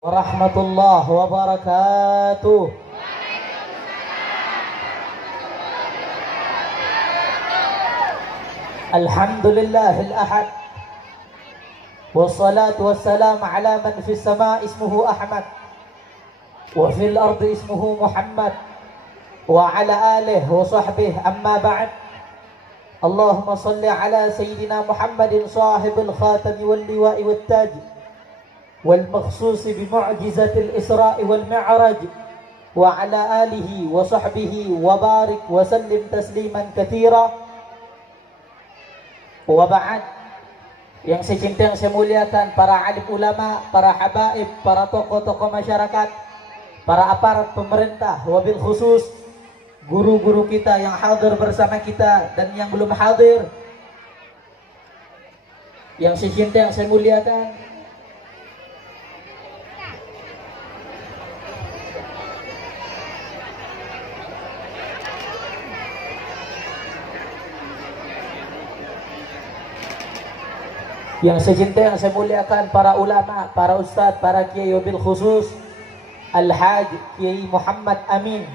Warahmatullahi wabarakatuh. Alhamdulillahil ahad. Wassalatu wassalamu ala man fis sama ismuhu Ahmad wa fil ardi ismuhu Muhammad wa ala alihi wa sahbihi amma ba'd. Allahumma salli ala sayyidina Muhammadin sahibil khatami wal liwa'i wat taj والمخصوص بمعجزة الإسراء والمعراج وعلى آله وصحبه وبارك وسلم تسليما كثيرا. وبعد, yang saya cintai, yang saya muliakan, para alim ulama, para habaib, para tokoh-tokoh masyarakat, para aparat pemerintah, wabil khusus guru-guru kita yang hadir bersama kita dan yang belum hadir, yang saya cintai, yang saya muliakan, yang saya cintai, yang saya muliakan, para ulama, para ustadz, para kiai, wabil khusus Al-Haj Kiai Muhammad Amin.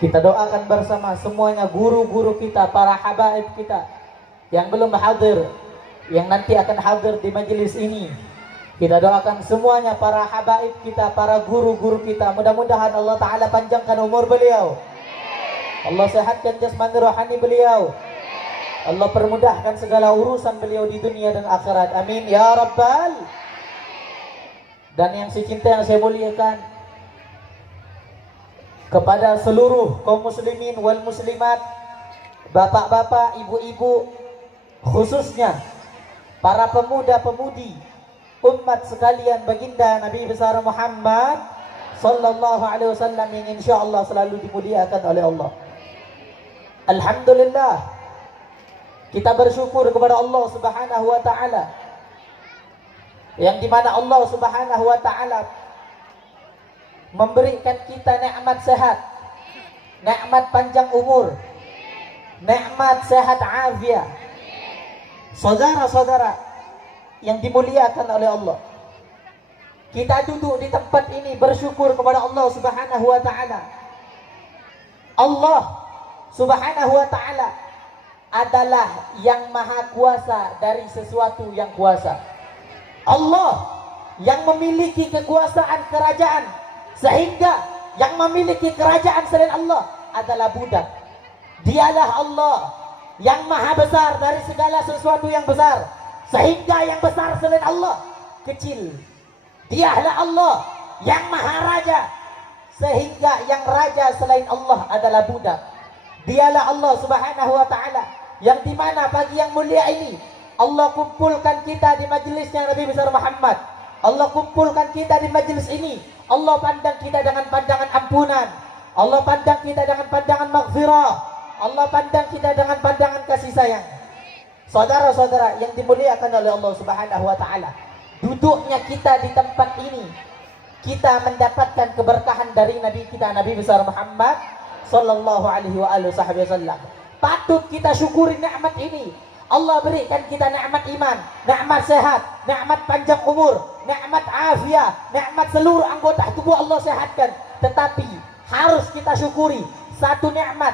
Kita doakan bersama semuanya, guru-guru kita, para habaib kita yang belum hadir, yang nanti akan hadir di majelis ini. Kita doakan semuanya, para habaib kita, para guru-guru kita. Mudah-mudahan Allah Ta'ala panjangkan umur beliau, Allah sehatkan jasmani rohani beliau, Allah permudahkan segala urusan beliau di dunia dan akhirat. Amin ya Rabbal. Dan yang saya cintai, yang saya muliakan, kepada seluruh kaum muslimin wal muslimat, bapak-bapak, ibu-ibu, khususnya para pemuda-pemudi umat sekalian, baginda Nabi besar Muhammad sallallahu alaihi wasallam yang insyaallah selalu dimuliakan oleh Allah. Alhamdulillah, kita bersyukur kepada Allah Subhanahu wa taala, yang dimana Allah Subhanahu wa taala memberikan kita nikmat sehat, nikmat panjang umur, nikmat sehat afiat. Saudara-saudara yang dimuliakan oleh Allah, kita duduk di tempat ini bersyukur kepada Allah Subhanahu wa taala. Allah Subhanahu wa taala adalah yang maha kuasa dari sesuatu yang kuasa. Allah yang memiliki kekuasaan kerajaan, sehingga yang memiliki kerajaan selain Allah adalah budak. Dialah Allah yang maha besar dari segala sesuatu yang besar, sehingga yang besar selain Allah kecil. Dialah Allah yang maha raja, sehingga yang raja selain Allah adalah budak. Dialah Allah Subhanahu wa ta'ala yang dimana pagi yang mulia ini Allah kumpulkan kita di majelisnya Nabi besar Muhammad. Allah kumpulkan kita di majelis ini. Allah pandang kita dengan pandangan ampunan, Allah pandang kita dengan pandangan maghfirah, Allah pandang kita dengan pandangan kasih sayang. Saudara-saudara yang dimuliakan oleh Allah Subhanahu wa ta'ala, duduknya kita di tempat ini, kita mendapatkan keberkahan dari Nabi kita Nabi besar Muhammad sallallahu alaihi wasallam. Patut kita syukuri nikmat ini. Allah berikan kita nikmat iman, nikmat sehat, nikmat panjang umur, nikmat afiat, nikmat seluruh anggota tubuh Allah sehatkan. Tetapi harus kita syukuri satu nikmat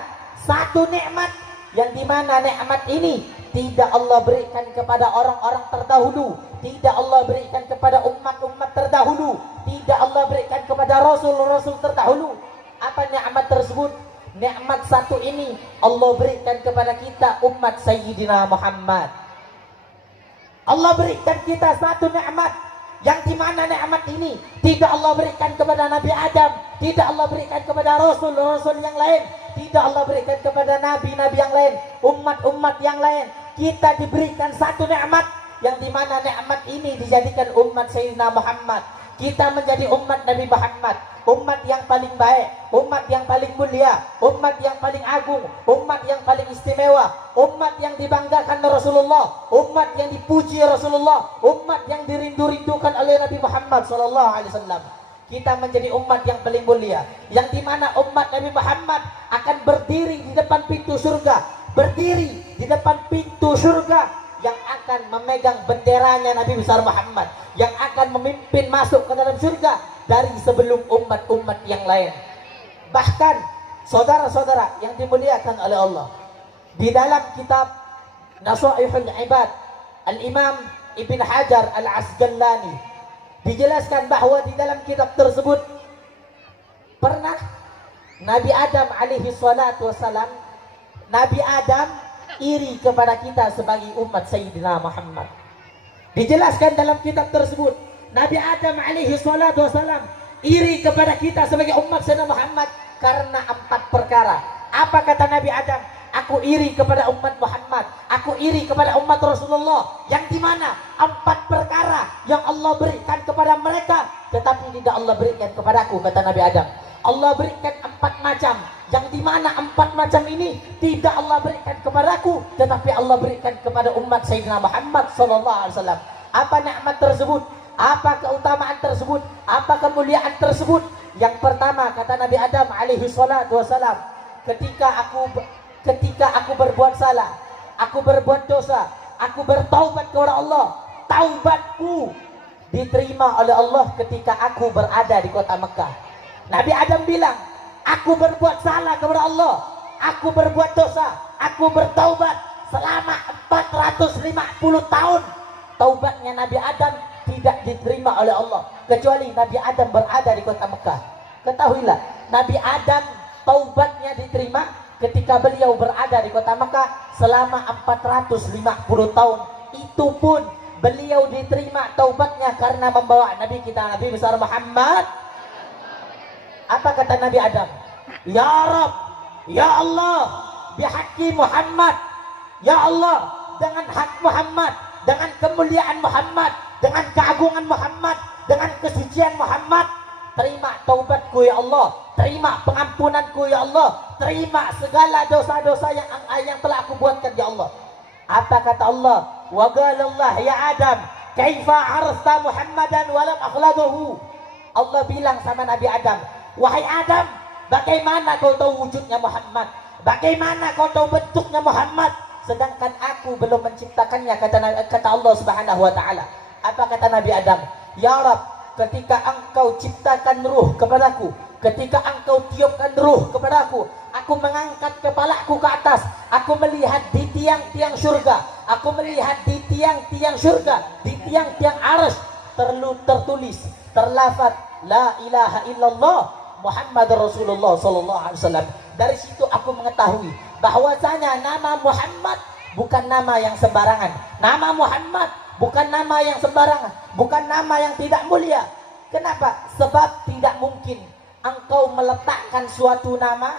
yang dimana nikmat ini tidak Allah berikan kepada orang-orang terdahulu, tidak Allah berikan kepada umat-umat terdahulu, tidak Allah berikan kepada rasul-rasul terdahulu. Apa nikmat tersebut? Nikmat satu ini Allah berikan kepada kita umat Sayyidina Muhammad. Allah berikan kita satu nikmat yang dimana nikmat ini tidak Allah berikan kepada Nabi Adam, tidak Allah berikan kepada rasul-rasul yang lain, tidak Allah berikan kepada nabi-nabi yang lain, umat-umat yang lain. Kita diberikan satu nikmat yang dimana nikmat ini dijadikan umat Sayyidina Muhammad. Kita menjadi umat Nabi Muhammad, umat yang paling baik, umat yang paling mulia, umat yang paling agung, umat yang paling istimewa, umat yang dibanggakan Rasulullah, umat yang dipuji Rasulullah, umat yang dirindu-rindukan oleh Nabi Muhammad SAW. Kita menjadi umat yang paling mulia, yang dimana umat Nabi Muhammad akan berdiri di depan pintu surga, berdiri di depan pintu surga yang akan memegang benderanya Nabi besar Muhammad, yang akan memimpin masuk ke dalam surga dari sebelum umat-umat yang lain. Bahkan saudara-saudara yang dimuliakan oleh Allah, di dalam kitab Nasaihul Ibad Al-Imam Ibn Hajar Al-Asqalani dijelaskan bahwa di dalam kitab tersebut pernah Nabi Adam alaihi salatu wassalam, Nabi Adam iri kepada kita sebagai umat Sayyidina Muhammad. Dijelaskan dalam kitab tersebut, Nabi Adam alaihi salatu wassalam iri kepada kita sebagai umat Sayyidina Muhammad karena 4 perkara. Apa kata Nabi Adam? Aku iri kepada umat Muhammad, aku iri kepada umat Rasulullah, yang dimana 4 perkara yang Allah berikan kepada mereka tetapi tidak Allah berikan kepadaku, kata Nabi Adam. Allah berikan 4 macam, yang dimana 4 macam ini tidak Allah berikan kepadaku tetapi Allah berikan kepada umat Sayyidina Muhammad sallallahu alaihi wasallam. Apa nikmat tersebut? Apa keutamaan tersebut? Apa kemuliaan tersebut? Yang pertama kata Nabi Adam alaihi salatu wasallam, ketika aku berbuat salah, aku berbuat dosa, aku bertaubat kepada Allah, taubatku diterima oleh Allah ketika aku berada di kota Mekah. Nabi Adam bilang, aku berbuat salah kepada Allah, aku berbuat dosa, aku bertaubat selama 450 tahun. Taubatnya Nabi Adam tidak diterima oleh Allah kecuali Nabi Adam berada di kota Mekah. Ketahuilah, Nabi Adam taubatnya diterima ketika beliau berada di kota Mekah selama 450 tahun. Itu pun beliau diterima taubatnya karena membawa Nabi kita, Nabi besar Muhammad. Apa kata Nabi Adam? Ya Rabb, ya Allah, bihaqi Muhammad, ya Allah, dengan hak Muhammad, dengan kemuliaan Muhammad, dengan keagungan Muhammad, dengan kesucian Muhammad, terima taubatku ya Allah, terima pengampunanku ya Allah, terima segala dosa-dosa yang telah aku buatkan ya Allah. Apa kata Allah? Wa qalallah ya Adam, kaifa arsta Muhammadan wa lam akhladuhu. Allah bilang sama Nabi Adam, wahai Adam, bagaimana kau tahu wujudnya Muhammad? Bagaimana kau tahu bentuknya Muhammad? Sedangkan aku belum menciptakannya, kata Allah Subhanahu wa taala. Apa kata Nabi Adam? Ya Rabb, ketika engkau ciptakan ruh kepadaku, ketika engkau tiupkan ruh kepadaku, aku mengangkat kepalaku ke atas, aku melihat di tiang-tiang surga, aku melihat di tiang-tiang surga, di tiang-tiang arsy tertulis, terlafaz la ilaha illallah Muhammad Rasulullah sallallahu alaihi wasallam. Dari situ aku mengetahui bahwasanya nama Muhammad bukan nama yang sembarangan. Nama Muhammad bukan nama yang sembarangan, bukan nama yang tidak mulia. Kenapa? Sebab tidak mungkin engkau meletakkan suatu nama,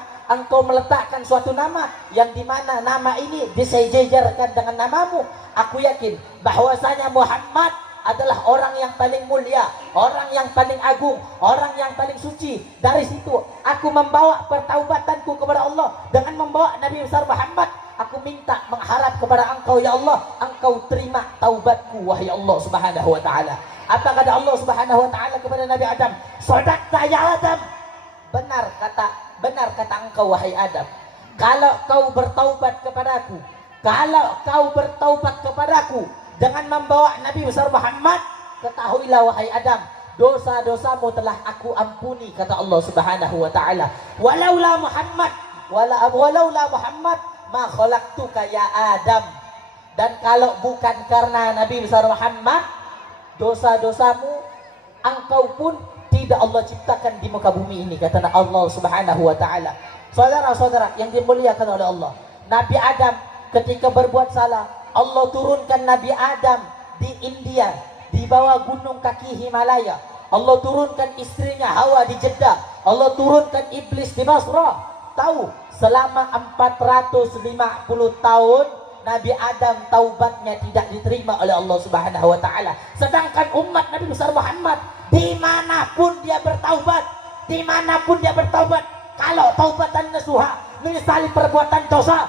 yang dimana nama ini disejajarkan dengan namamu. Aku yakin bahwasanya Muhammad adalah orang yang paling mulia, orang yang paling agung, orang yang paling suci. Dari situ aku membawa pertaubatanku kepada Allah dengan membawa Nabi besar Muhammad. Aku minta mengharap kepada engkau ya Allah, engkau terima taubatku wahai Allah Subhanahu wa taala. Apa kata Allah Subhanahu wa taala kepada Nabi Adam? Shadaqta ya Adam. Benar kata engkau wahai Adam. Kalau kau bertaubat kepadaku, dengan membawa Nabi besar Muhammad, ketahuilah wahai Adam, dosa-dosamu telah aku ampuni, kata Allah Subhanahu wa taala. Walaula Muhammad ma khalaqtuka ya Adam. Dan kalau bukan karena Nabi besar Muhammad, dosa-dosamu engkau pun tidak Allah ciptakan di muka bumi ini, kata Allah Subhanahu wa taala. Saudara-saudara yang dimuliakan oleh Allah, Nabi Adam ketika berbuat salah, Allah turunkan Nabi Adam di India, di bawah gunung kaki Himalaya. Allah turunkan istrinya Hawa di Jeddah. Allah turunkan iblis di Basra. Tahu, selama 450 tahun Nabi Adam taubatnya tidak diterima oleh Allah Subhanahu wa taala. Sedangkan umat Nabi besar Muhammad, dimanapun dia bertaubat, kalau taubatan nasuha, menyesali perbuatan dosa,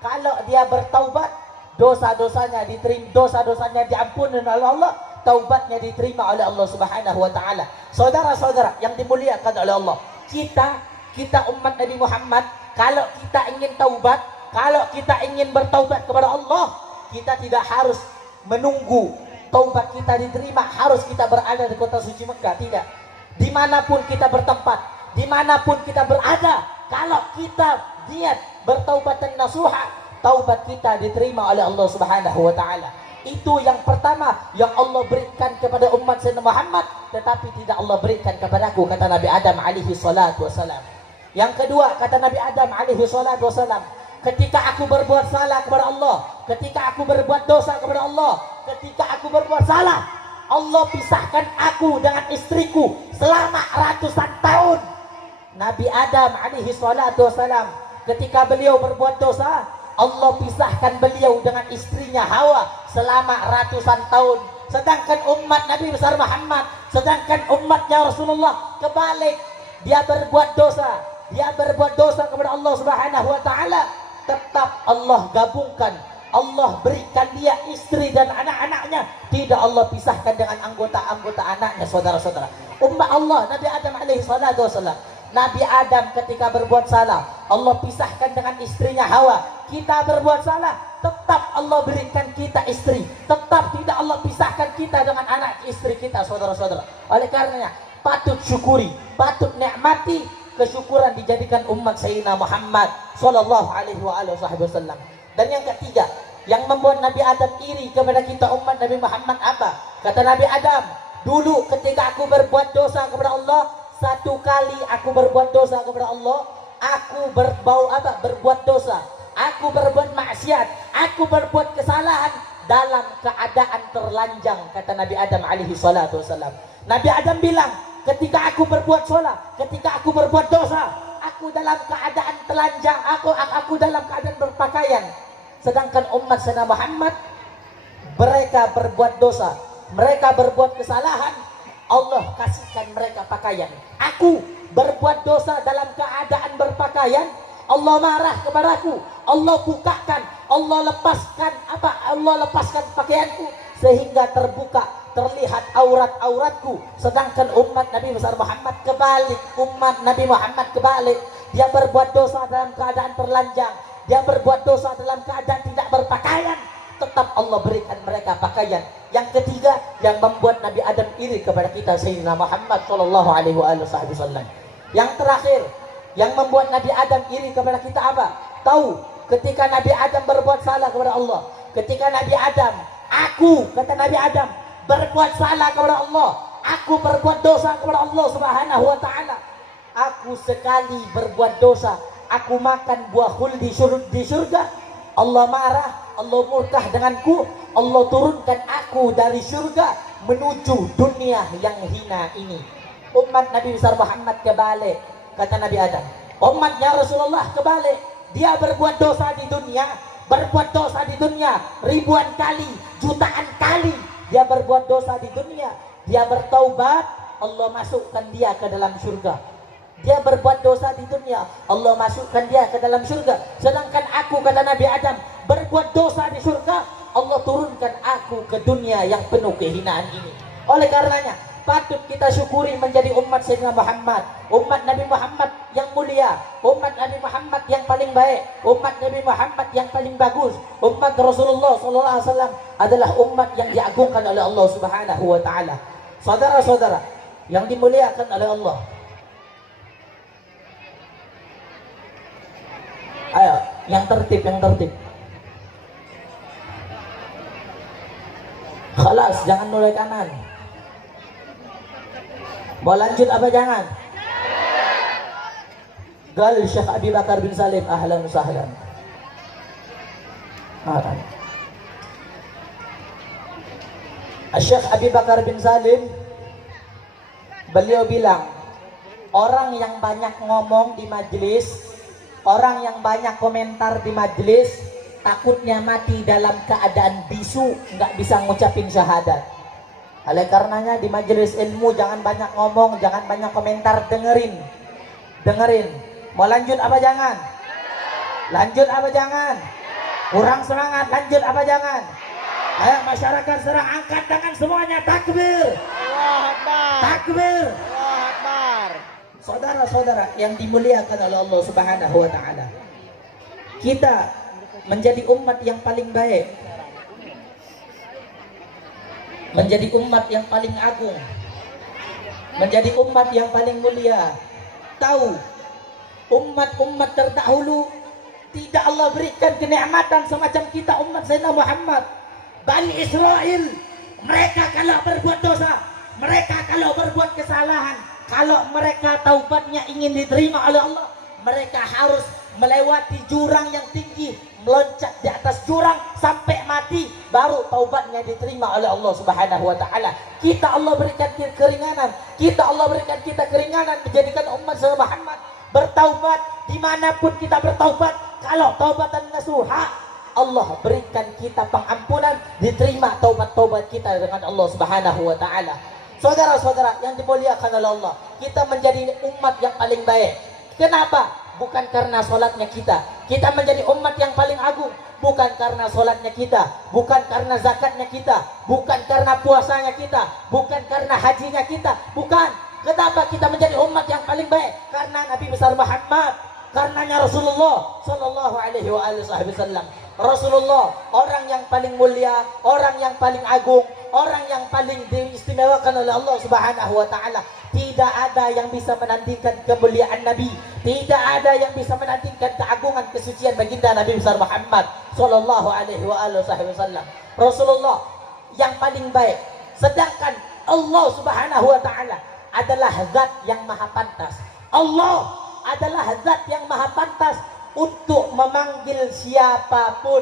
kalau dia bertaubat, dosa-dosanya diterima, dosa-dosanya diampuni oleh Allah, taubatnya diterima oleh Allah Subhanahu wa taala. Saudara-saudara yang dimuliakan oleh Allah, kita umat Nabi Muhammad, kalau kita ingin taubat, kalau kita ingin bertaubat kepada Allah, kita tidak harus menunggu taubat kita diterima harus kita berada di kota suci Mekah, tidak. Dimanapun kita bertempat, dimanapun kita berada, kalau kita niat bertaubat dan nasuha, taubat kita diterima oleh Allah Subhanahu wa taala. Itu yang pertama yang Allah berikan kepada umat Sayyidina Muhammad, tetapi tidak Allah berikan kepadaku, kata Nabi Adam alaihi salatu wasalam. Yang kedua, kata Nabi Adam alaihi salatu wasalam, ketika aku berbuat salah kepada Allah, ketika aku berbuat dosa kepada Allah, ketika aku berbuat salah, Allah pisahkan aku dengan istriku selama ratusan tahun. Nabi Adam alaihi salatu wasalam, ketika beliau berbuat dosa, Allah pisahkan beliau dengan istrinya Hawa selama ratusan tahun. Sedangkan umat Nabi besar Muhammad, sedangkan umatnya Rasulullah kebalik, dia berbuat dosa kepada Allah Subhanahu wa taala, tetap Allah gabungkan, Allah berikan dia istri dan anak-anaknya, tidak Allah pisahkan dengan anggota-anggota anaknya. Saudara-saudara, umat Allah Nabi Adam alaihi salatu wasallam, Nabi Adam ketika berbuat salah, Allah pisahkan dengan istrinya Hawa. Kita berbuat salah, tetap Allah berikan kita istri, tetap tidak Allah pisahkan kita dengan anak istri kita, saudara-saudara. Oleh karenanya patut syukuri, patut nikmati kesyukuran dijadikan umat Sayyidina Muhammad sallallahu alaihi wasallam. Dan yang ketiga, yang membuat Nabi Adam iri kepada kita umat Nabi Muhammad apa? Kata Nabi Adam, dulu ketika aku berbuat dosa kepada Allah, satu kali aku berbuat dosa kepada Allah, aku berbuat dosa, aku berbuat maksiat, aku berbuat kesalahan dalam keadaan terlanjang, kata Nabi Adam alaihi salatu wasallam. Nabi Adam bilang, ketika aku berbuat salah, ketika aku berbuat dosa, aku dalam keadaan telanjang, aku dalam keadaan berpakaian. Sedangkan umat Sayyidina Muhammad, mereka berbuat dosa, mereka berbuat kesalahan, Allah kasihkan mereka pakaian. Aku berbuat dosa dalam keadaan berpakaian, Allah marah kepadaku, Allah bukakan, Allah lepaskan pakaianku sehingga terlihat auratku. Sedangkan umat Nabi besar Muhammad kebalik, dia berbuat dosa dalam keadaan terlanjang, dia berbuat dosa dalam keadaan tidak berpakaian, tetap Allah berikan mereka pakaian. Yang ketiga, yang membuat Nabi Adam iri kepada kita Sayyidina Muhammad sallallahu alaihi wasallam. Yang terakhir, yang membuat Nabi Adam iri kepada kita apa? Tahu, ketika Nabi Adam berbuat salah kepada Allah, ketika Nabi Adam, kata Nabi Adam, berbuat salah kepada Allah, aku berbuat dosa kepada Allah Subhanahu wa taala. Aku sekali berbuat dosa, aku makan buah khuldi di surga, Allah marah, Allah murka denganku, Allah turunkan aku dari surga menuju dunia yang hina ini. Umat Nabi besar Muhammad kebalik, kata Nabi Adam. Umatnya Rasulullah kebalik, dia berbuat dosa di dunia, ribuan kali, jutaan kali dia berbuat dosa di dunia, dia bertaubat, Allah masukkan dia ke dalam surga. Dia berbuat dosa di dunia, Allah masukkan dia ke dalam surga. Sedangkan aku, kata Nabi Adam, berbuat dosa di surga, Allah turunkan aku ke dunia yang penuh kehinaan ini. Oleh karenanya patut kita syukuri menjadi umat Sayyidina Muhammad, umat Nabi Muhammad yang mulia, umat Nabi Muhammad yang paling baik, umat Nabi Muhammad yang paling bagus. Umat Rasulullah SAW adalah umat yang diagungkan oleh Allah Subhanahu wa taala. Saudara-saudara yang dimuliakan oleh Allah, ayo yang tertib. Khalas, jangan mulai kanan. Mau lanjut apa jangan? Gal Syekh Abi Bakar bin Salim, ahlan sahlan. Syekh Abi Bakar bin Salim, beliau bilang, orang yang banyak ngomong di majelis, orang yang banyak komentar di majelis, takutnya mati dalam keadaan bisu, nggak bisa ngucapin syahadat. Oleh karenanya di majelis ilmu jangan banyak ngomong, jangan banyak komentar, dengerin. Mau lanjut apa jangan? Lanjut apa jangan? Kurang semangat, lanjut apa jangan? Ayo masyarakat serang, angkat tangan semuanya, takbir. Allahu Akbar. Takbir. Allahu Akbar. Saudara-saudara yang dimuliakan oleh Allah Subhanahu wa taala, kita menjadi umat yang paling baik, menjadi umat yang paling agung, menjadi umat yang paling mulia. Tahu, umat-umat terdahulu tidak Allah berikan kenikmatan semacam kita umat Sayyidina Muhammad. Bani Israel, mereka kalau berbuat dosa, mereka kalau berbuat kesalahan, kalau mereka taubatnya ingin diterima oleh Allah, mereka harus melewati jurang yang tinggi, meloncat di atas jurang sampai mati, baru taubatnya diterima oleh Allah Subhanahu wa taala. Kita Allah berikan keringanan, kita Allah berikan kita keringanan menjadikan umat Sayyidina Muhammad bertaubat dimanapun kita bertaubat. Kalau taubatan nasuha, Allah berikan kita pengampunan, diterima taubat-taubat kita dengan Allah Subhanahu wa taala. Saudara-saudara yang dimuliakan oleh Allah, kita menjadi umat yang paling baik. Kenapa? Bukan karena solatnya kita menjadi umat yang paling agung. Bukan karena solatnya kita, bukan karena zakatnya kita, bukan karena puasanya kita, bukan karena hajinya kita, bukan. Kenapa kita menjadi umat yang paling baik? Karena Nabi besar Muhammad, karenanya Rasulullah Sallallahu Alaihi Wasallam. Rasulullah orang yang paling mulia, orang yang paling agung, orang yang paling diistimewakan oleh Allah Subhanahu wa taala. Tidak ada yang bisa menandingkan kemuliaan Nabi, tidak ada yang bisa menandingkan keagungan kesucian baginda Nabi besar Muhammad Sallallahu Alaihi Wasallam. Rasulullah yang paling baik, sedangkan Allah Subhanahu wa taala adalah zat yang maha pantas. Allah adalah zat yang maha pantas untuk memanggil siapapun.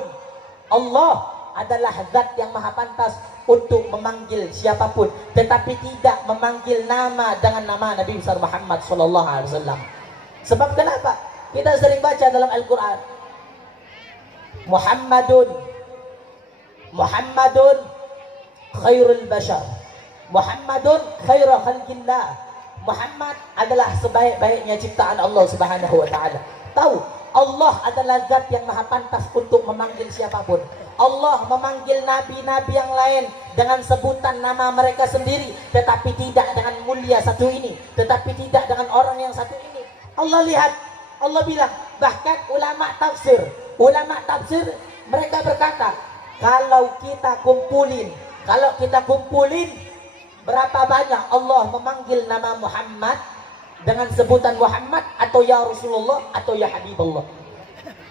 Allah adalah zat yang maha pantas untuk memanggil siapapun, tetapi tidak memanggil nama dengan nama Nabi besar Muhammad sallallahu alaihi wasallam. Sebab kenapa? Kita sering baca dalam Al-Qur'an, Muhammadun khairul bashar, Muhammadun khairu khalqillah. Muhammad adalah sebaik-baiknya ciptaan Allah Subhanahu wa taala. Tahu, Allah adalah zat yang maha pantas untuk memanggil siapapun. Allah memanggil nabi-nabi yang lain dengan sebutan nama mereka sendiri, tetapi tidak dengan mulia satu ini, tetapi tidak dengan orang yang satu ini. Allah lihat, Allah bilang, bahkan ulama tafsir mereka berkata, kalau kita kumpulin berapa banyak Allah memanggil nama Muhammad dengan sebutan Muhammad atau ya Rasulullah atau ya Habibullah.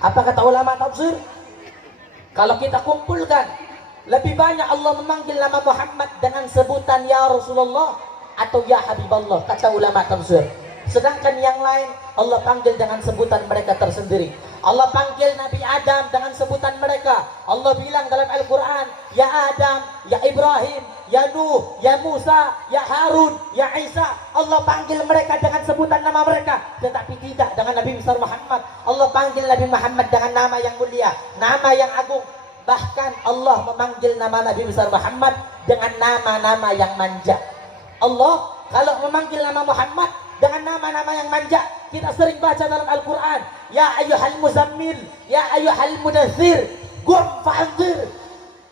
Apa kata ulama tafsir? Kalau kita kumpulkan, lebih banyak Allah memanggil nama Muhammad dengan sebutan ya Rasulullah atau ya Habibullah, kata ulama tafsir. Sedangkan yang lain Allah panggil dengan sebutan mereka tersendiri. Allah panggil Nabi Adam dengan sebutan mereka. Allah bilang dalam Al-Quran, ya Adam, ya Ibrahim, ya Nuh, ya Musa, ya Harun, ya Isa. Allah panggil mereka dengan sebutan nama mereka, tetapi tidak dengan Nabi besar Muhammad. Allah panggil Nabi Muhammad dengan nama yang mulia, nama yang agung. Bahkan Allah memanggil nama Nabi besar Muhammad dengan nama-nama yang manja. Allah kalau memanggil nama Muhammad dengan nama-nama yang manja, kita sering baca dalam Al-Quran, ya ayyuhal muzammil, ya ayyuhal mudaththir, qum fa'anzir.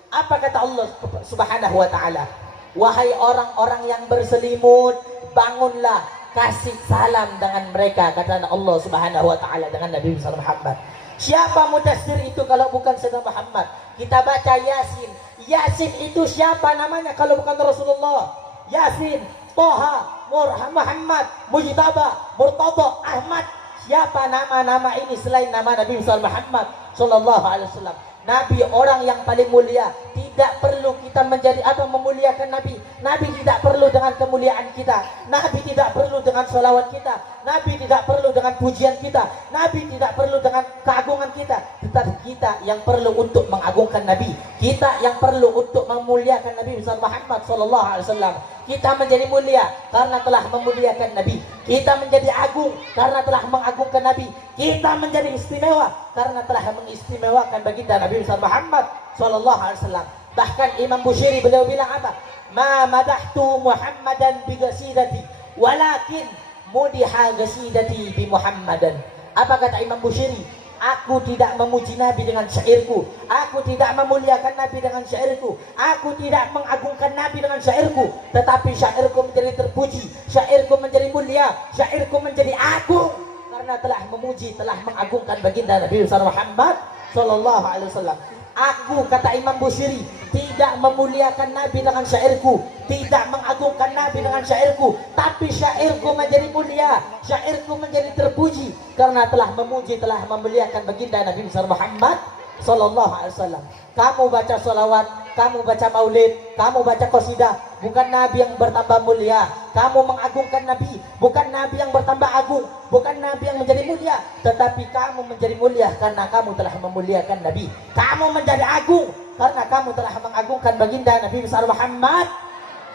Apa kata Allah Subhanahu wa ta'ala? Wahai orang-orang yang berselimut, bangunlah, kasih salam dengan mereka, kata Allah Subhanahu wa ta'ala dengan Nabi besar Muhammad. Siapa mudaththir itu kalau bukan Sayyidina Muhammad? Kita baca Yasin. Yasin itu siapa namanya kalau bukan Rasulullah? Yasin, Toha, Muhammad, Mujtaba, Murtada, Ahmad. Siapa nama-nama ini selain nama Nabi Muhammad sallallahu alaihi wasallam? Nabi orang yang paling mulia. Tidak perlu kita menjadi atau memuliakan Nabi. Nabi tidak perlu dengan kemuliaan kita. Nabi tidak perlu dengan sholawat kita. Nabi tidak perlu dengan pujian kita. Nabi tidak perlu dengan keagungan kita. Tetapi kita yang perlu untuk mengagungkan Nabi. Kita yang perlu untuk memuliakan Nabi Muhammad sallallahu alaihi wasallam. Kita menjadi mulia karena telah memuliakan Nabi. Kita menjadi agung karena telah mengagungkan Nabi. Kita menjadi istimewa karena telah mengistimewakan baginda Nabi Muhammad sallallahu alaihi wasallam. Bahkan Imam Bushiri beliau bilang apa? Ma madahtu Muhammadan bi qasidati walakin mudiha qasidati bi Muhammadan. Apa kata Imam Bushiri? Aku tidak memuji Nabi dengan syairku. Aku tidak memuliakan Nabi dengan syairku. Aku tidak mengagungkan Nabi dengan syairku. Tetapi syairku menjadi terpuji, syairku menjadi mulia, syairku menjadi agung karena telah memuji, telah mengagungkan baginda Nabi Muhammad sallallahu alaihi wasallam. Aku, kata Imam Bushiri, tidak tidak memuliakan Nabi dengan syairku, tidak mengagungkan Nabi dengan syairku, tapi syairku menjadi mulia, syairku menjadi terpuji karena telah memuji, telah memuliakan baginda Nabi besar Muhammad sallallahu alaihi wasallam. Kamu baca salawat, kamu baca maulid, kamu baca qasidah, bukan Nabi yang bertambah mulia. Kamu mengagungkan Nabi, bukan Nabi yang bertambah agung, bukan Nabi yang menjadi mulia, tetapi kamu menjadi mulia karena kamu telah memuliakan Nabi. Kamu menjadi agung karena kamu telah mengagungkan baginda Nabi besar Muhammad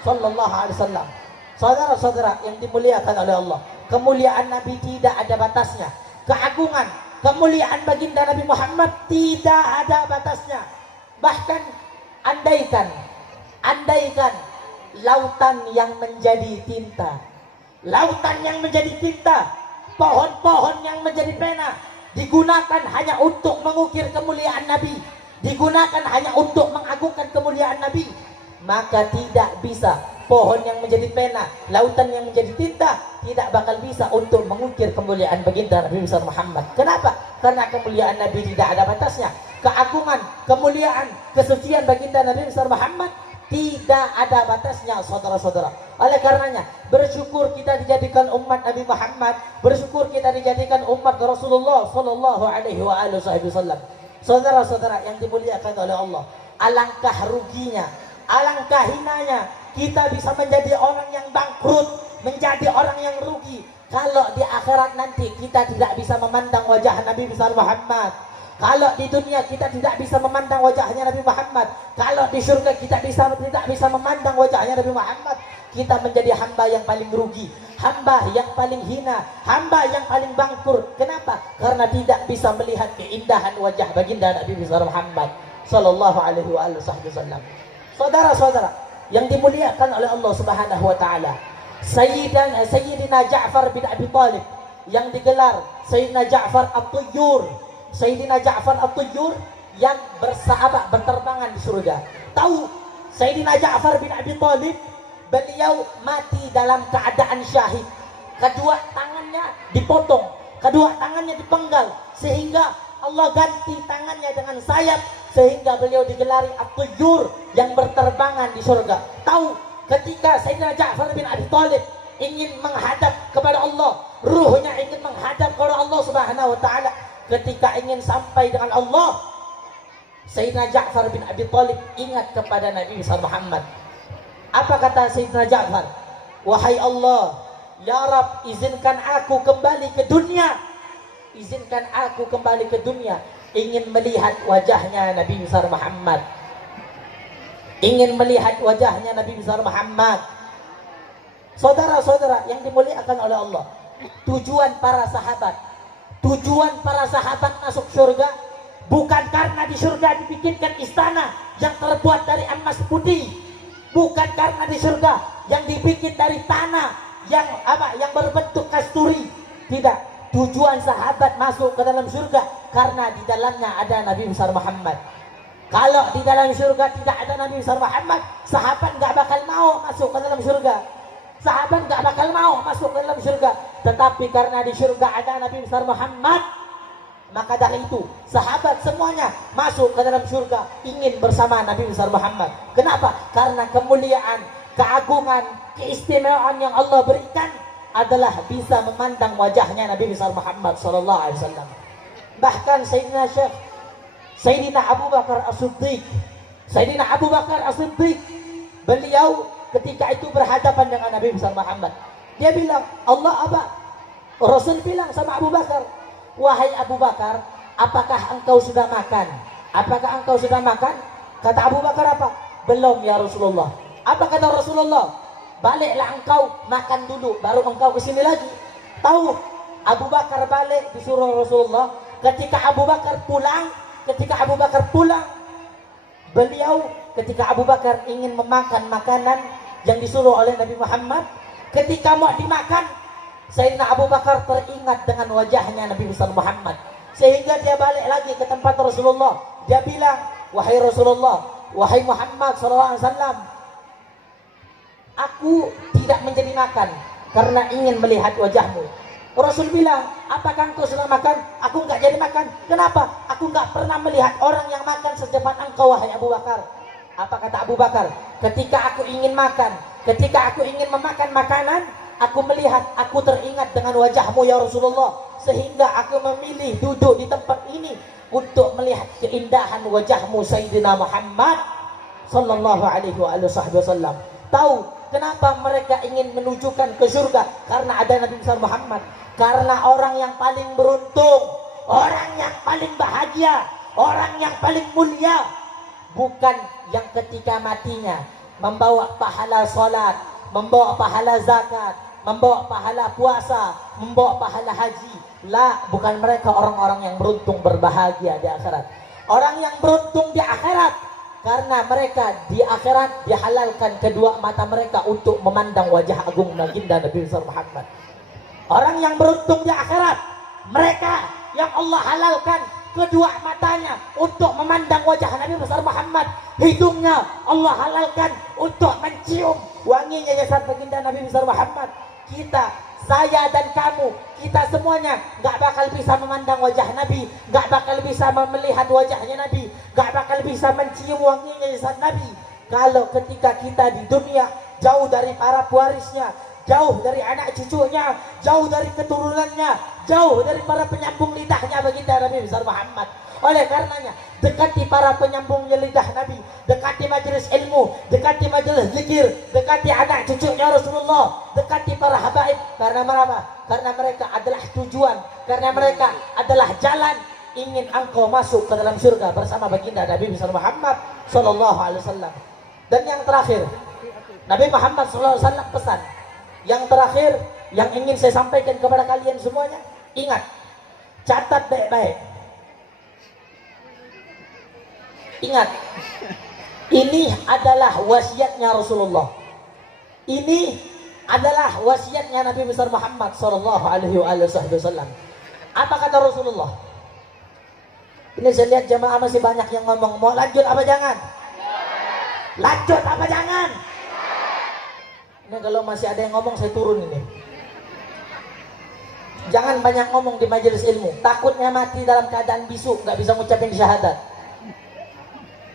sallallahu alaihi wasallam. Saudara-saudara yang dimuliakan oleh Allah, kemuliaan Nabi tidak ada batasnya. Keagungan, kemuliaan baginda Nabi Muhammad tidak ada batasnya. Bahkan andaikan lautan yang menjadi tinta, lautan yang menjadi tinta, pohon-pohon yang menjadi pena, digunakan hanya untuk mengukir kemuliaan Nabi, digunakan hanya untuk mengagungkan kemuliaan Nabi, maka tidak bisa pohon yang menjadi pena, lautan yang menjadi tinta tidak bakal bisa untuk mengukir kemuliaan baginda Nabi besar Muhammad. Kenapa? Karena kemuliaan Nabi tidak ada batasnya. Keagungan, kemuliaan, kesucian baginda Nabi besar Muhammad tidak ada batasnya, saudara-saudara. Oleh karenanya, bersyukur kita dijadikan umat Nabi Muhammad, bersyukur kita dijadikan umat Rasulullah sallallahu alaihi wasallam. Saudara-saudara yang dimuliakan oleh Allah, alangkah ruginya, alangkah hinanya kita bisa menjadi orang yang bangkrut, menjadi orang yang rugi kalau di akhirat nanti kita tidak bisa memandang wajah Nabi besar Muhammad. Kalau di dunia kita tidak bisa memandang wajahnya Nabi Muhammad, kalau di surga kita tidak bisa memandang wajahnya Nabi Muhammad, kita menjadi hamba yang paling rugi, hamba yang paling hina, hamba yang paling bangkrut. Kenapa? Karena tidak bisa melihat keindahan wajah baginda Nabi besar Muhammad sallallahu alaihi wasallam. Saudara-saudara yang dimuliakan oleh Allah Subhanahu wa taala, Sayyidina Ja'far bin Abi Thalib yang digelar Sayyidina Ja'far At-Tayyur, Sayyidina Ja'far At-Tayyur yang bersahabat berterbangan di surga. Tahu Sayyidina Ja'far bin Abi Thalib, beliau mati dalam keadaan syahid. Kedua tangannya dipotong, kedua tangannya dipenggal, sehingga Allah ganti tangannya dengan sayap, sehingga beliau digelari At-Tayyur yang berterbangan di surga. Tahu ketika Sayyidina Ja'far bin Abi Thalib ingin menghadap kepada Allah, ruhnya ingin menghadap kepada Allah Subhanahu wa taala, ketika ingin sampai dengan Allah, Sayyidina Ja'far bin Abi Thalib ingat kepada Nabi besar Muhammad. Apa kata Sayyidina Ja'far? Wahai Allah, ya Rab, izinkan aku kembali ke dunia, izinkan aku kembali ke dunia, ingin melihat wajahnya Nabi besar Muhammad, ingin melihat wajahnya Nabi besar Muhammad. Saudara-saudara yang dimuliakan oleh Allah, tujuan para sahabat masuk surga bukan karena di surga dibikinkan istana yang terbuat dari emas putih, bukan karena di surga yang dibikin dari tanah yang berbentuk kasturi. Tidak, tujuan sahabat masuk ke dalam surga karena di dalamnya ada Nabi besar Muhammad. Kalau di dalam surga tidak ada Nabi besar Muhammad, sahabat nggak bakal mau masuk ke dalam surga. Sahabat nggak bakal mau masuk ke dalam surga. Tetapi karena di surga ada Nabi besar Muhammad, maka dari itu sahabat semuanya masuk ke dalam surga ingin bersama Nabi besar Muhammad. Kenapa? Karena kemuliaan, keagungan, keistimewaan yang Allah berikan adalah bisa memandang wajahnya Nabi besar Muhammad sallallahu alaihi wasallam. Bahkan Sayyidina Abu Bakar As-Siddiq, beliau ketika itu berhadapan dengan Nabi besar Muhammad, dia bilang, Rasul bilang sama Abu Bakar, wahai Abu Bakar, apakah engkau sudah makan? Apakah engkau sudah makan? Kata Abu Bakar apa? Belum ya Rasulullah. Apa kata Rasulullah? Baliklah engkau makan dulu, baru engkau kesini lagi. Tahu Abu Bakar balik disuruh Rasulullah. Ketika Abu Bakar pulang, beliau ketika Abu Bakar ingin memakan makanan yang disuruh oleh Nabi Muhammad, ketika mau dimakan, Sayyidina Abu Bakar teringat dengan wajahnya Nabi besar Muhammad, sehingga dia balik lagi ke tempat Rasulullah. Dia bilang, wahai Rasulullah, wahai Muhammad SAW, aku tidak menjadi makan karena ingin melihat wajahmu. Rasul bilang, apakah engkau sudah makan? Aku nggak jadi makan. Kenapa? Aku nggak pernah melihat orang yang makan secepat engkau, wahai Abu Bakar. Apa kata Abu Bakar? Ketika aku ingin makan, ketika aku ingin memakan makanan, aku melihat, aku teringat dengan wajahmu ya Rasulullah, sehingga aku memilih duduk di tempat ini untuk melihat keindahan wajahmu Sayyidina Muhammad sallallahu alaihi wasallam. Tahu kenapa mereka ingin menujukan ke surga? Karena ada Nabi besar Muhammad. Karena orang yang paling beruntung, orang yang paling bahagia, orang yang paling mulia, bukan yang ketika matinya membawa pahala salat, membawa pahala zakat, membawa pahala puasa, membawa pahala haji. La, bukan mereka orang-orang yang beruntung berbahagia di akhirat. Orang yang beruntung di akhirat karena mereka di akhirat dihalalkan kedua mata mereka untuk memandang wajah agung baginda Nabi besar Muhammad. Orang yang beruntung di akhirat, mereka yang Allah halalkan kedua matanya untuk memandang wajah Nabi besar Muhammad. Hidungnya Allah halalkan untuk mencium wanginya jasad baginda Nabi besar Muhammad. Kita, saya dan kamu, kita semuanya gak bakal bisa memandang wajah Nabi, gak bakal bisa melihat wajahnya Nabi, gak bakal bisa mencium wanginya jasad Nabi kalau ketika kita di dunia jauh dari para pewarisnya, jauh dari anak cucunya, jauh dari keturunannya, jauh dari para penyambung lidahnya baginda Nabi besar Muhammad. Oleh karenanya, dekati para penyambung lidah Nabi, dekati majelis ilmu, dekati majelis zikir, dekati anak cucunya Rasulullah, dekati para habaib. Karena apa? Karena mereka adalah tujuan, karena mereka adalah jalan ingin engkau masuk ke dalam surga bersama baginda Nabi besar Muhammad sallallahu alaihi wasallam. Dan yang terakhir, Nabi Muhammad sallallahu alaihi wasallam pesan yang terakhir yang ingin saya sampaikan kepada kalian semuanya, ingat, catat baik-baik. Ingat, ini adalah wasiatnya Rasulullah. Ini adalah wasiatnya Nabi besar Muhammad sallallahu alaihi wasallam. Apa kata Rasulullah? Ini saya lihat jamaah masih banyak yang ngomong, mau lanjut apa jangan? Lanjut apa jangan? Ini kalau masih ada yang ngomong saya turun ini. Jangan banyak ngomong di majelis ilmu, takutnya mati dalam keadaan bisu, nggak bisa ngucapin syahadat.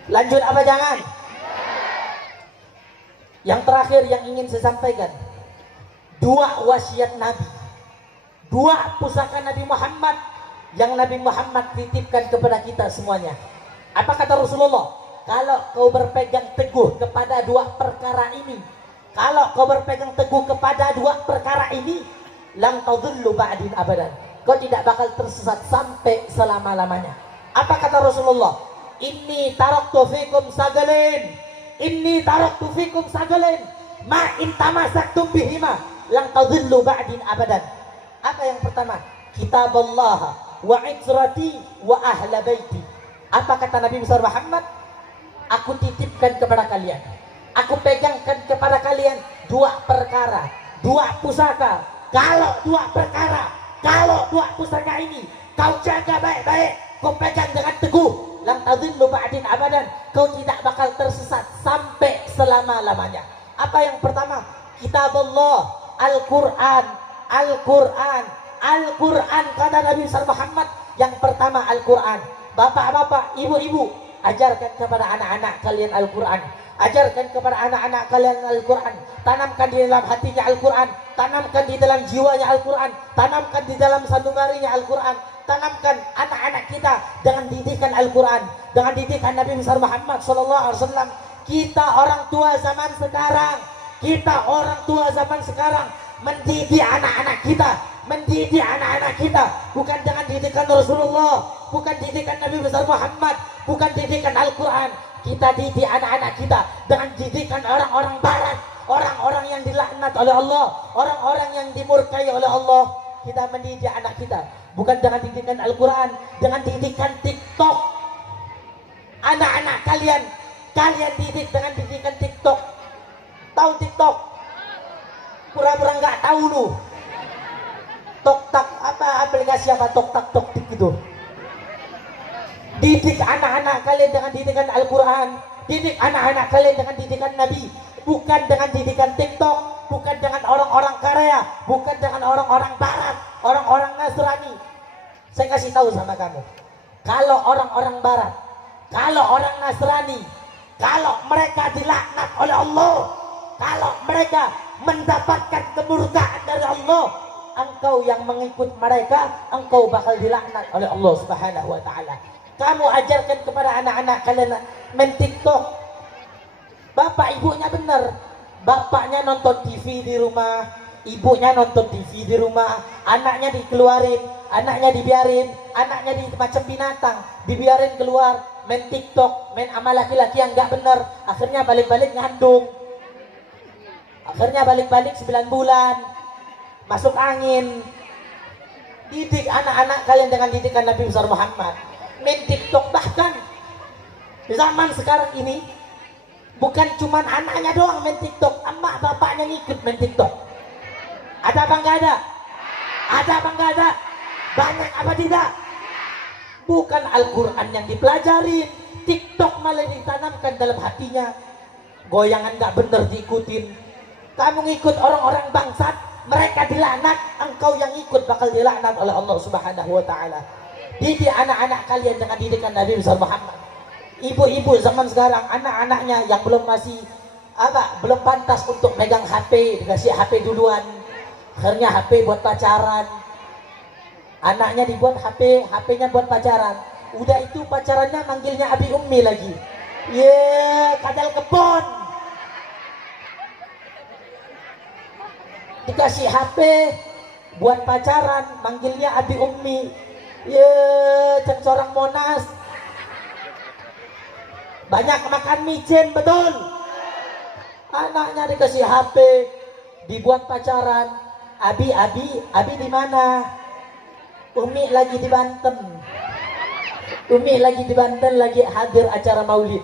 Lanjut apa jangan? Yang terakhir yang ingin saya sampaikan, dua wasiat Nabi, dua pusaka Nabi Muhammad yang Nabi Muhammad titipkan kepada kita semuanya. Apa kata Rasulullah? Kalau kau berpegang teguh kepada dua perkara ini, kalau kau berpegang teguh kepada dua perkara ini, lang tadhillu ba'din abadan, kau tidak bakal tersesat sampai selama-lamanya. Apa kata Rasulullah? Inni taraktu fikum sagalin, inni taraktu fikum sagalin, ma in tamasaktum bihima lang tadhillu ba'din abadan. Apa yang pertama? Kitabullah wa itrati wa ahla baiti. Apa kata Nabi besar Muhammad? Aku titipkan kepada kalian, aku pegangkan kepada kalian dua perkara, dua pusaka. Kalau dua perkara, kalau dua pusaka ini kau jaga baik-baik, kau pegang dengan teguh, lang tadhillu ba'din abadan, kau tidak bakal tersesat sampai selama-lamanya. Apa yang pertama? Kitabullah, Al-Quran, Al-Quran, Al-Quran kata Nabi besar Muhammad. Yang pertama Al-Quran. Bapak-bapak, ibu-ibu, ajarkan kepada anak-anak kalian Al-Quran. Ajarkan kepada anak-anak kalian Al-Quran. Tanamkan di dalam hatinya Al-Quran, tanamkan di dalam jiwanya Al-Quran, tanamkan di dalam sandungarinya Al-Quran. Tanamkan anak-anak kita dengan didikan Al-Quran, dengan didikan Nabi besar Muhammad SAW. Kita orang tua zaman sekarang, kita orang tua zaman sekarang mendidik anak-anak kita, mendidik anak-anak kita bukan dengan didikan Rasulullah, bukan didikan Nabi besar Muhammad, bukan didikan Al-Quran. Kita didik anak-anak kita dengan didikan orang-orang barat, orang-orang yang dilaknat oleh Allah, orang-orang yang dimurkai oleh Allah. Kita mendidik anak kita bukan dengan didikan Al-Quran, dengan didikan TikTok. Anak-anak kalian, kalian didik dengan didikan TikTok. Tahu TikTok? Pura-pura nggak tahu lu. Tok-tak apa aplikasi apa tok-tak tok-tik itu. Didik anak-anak kalian dengan didikan Al-Quran, didik anak-anak kalian dengan didikan Nabi, bukan dengan didikan TikTok, bukan dengan orang-orang Korea, bukan dengan orang-orang Barat, orang-orang Nasrani. Saya kasih tahu sama kamu, kalau orang-orang Barat, kalau orang Nasrani, kalau mereka dilaknat oleh Allah, kalau mereka mendapatkan kemurkaan dari Allah, engkau yang mengikut mereka, engkau bakal dilaknat oleh Allah Subhanahu wa taala. Kamu ajarkan kepada anak-anak kalian main TikTok. Bapak ibunya benar. Bapaknya nonton TV di rumah, ibunya nonton TV di rumah, anaknya dikeluarin, anaknya dibiarin, anaknya di macam binatang, dibiarin keluar, main TikTok, main sama laki-laki yang nggak benar, akhirnya balik-balik ngandung, akhirnya balik-balik 9 bulan, masuk angin. Didik anak-anak kalian dengan didikan Nabi besar Muhammad. Main TikTok, bahkan zaman sekarang ini bukan cuman anaknya doang main TikTok, emak bapaknya ngikut main TikTok. Ada apa enggak ada? Ada apa enggak ada? Banyak apa tidak? Bukan Al-Quran yang dipelajarin, TikTok malah ditanamkan dalam hatinya. Goyangan enggak bener diikutin. Kamu ngikut orang-orang bangsat, mereka dilaknat, engkau yang ikut bakal dilaknat oleh Allah Subhanahu wa taala. Didik anak-anak kalian dengan didikan Nabi besar Muhammad. Ibu-ibu zaman sekarang, anak-anaknya yang belum belum pantas untuk megang HP, dikasih HP duluan, akhirnya HP buat pacaran, anaknya dibuat HP-nya buat pacaran. Udah itu pacarannya manggilnya Abi Ummi lagi, kadal kebon. Dikasih HP buat pacaran, manggilnya Abi Ummi, cencorang Monas. Banyak makan micin, betul. Anaknya dikasih HP, dibuat pacaran. Abi di mana? Umi lagi di Banten. Umi lagi di Banten, lagi hadir acara Maulid,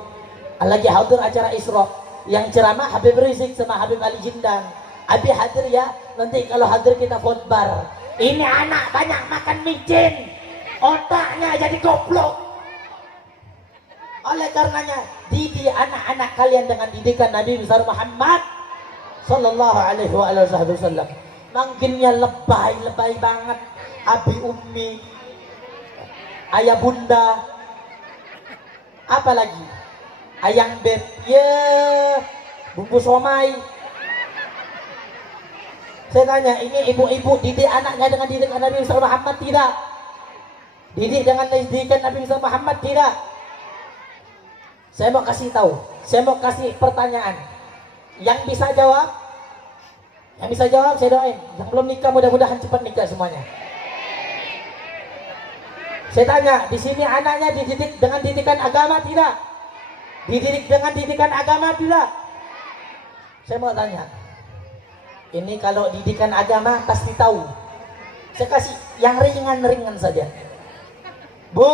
lagi hadir acara Isra. Yang ceramah Habib Rizik sama Habib Ali Jindan. Abi hadir ya, nanti kalau hadir kita khotbar. Ini anak banyak makan micin, otaknya jadi goblok. Oleh karenanya, didik anak-anak kalian dengan didikan Nabi besar Muhammad sallallahu alaihi wasallam. Manggilnya lebay banget. Abi Ummi, ayah bunda, apalagi ayang beb, bumbu somai. Saya tanya, ini ibu-ibu didik anaknya dengan didikan Nabi besar Muhammad tidak? Didik dengan didikan Nabi besar Muhammad tidak? Saya mau kasih tahu, saya mau kasih pertanyaan. Yang bisa jawab saya doain. Yang belum nikah mudah-mudahan cepat nikah semuanya. Saya tanya, di sini anaknya dididik dengan didikan agama tidak? Dididik dengan didikan agama tidak? Saya mau tanya. Ini kalau didikan agama pasti tahu. Saya kasih yang ringan-ringan saja. Bu,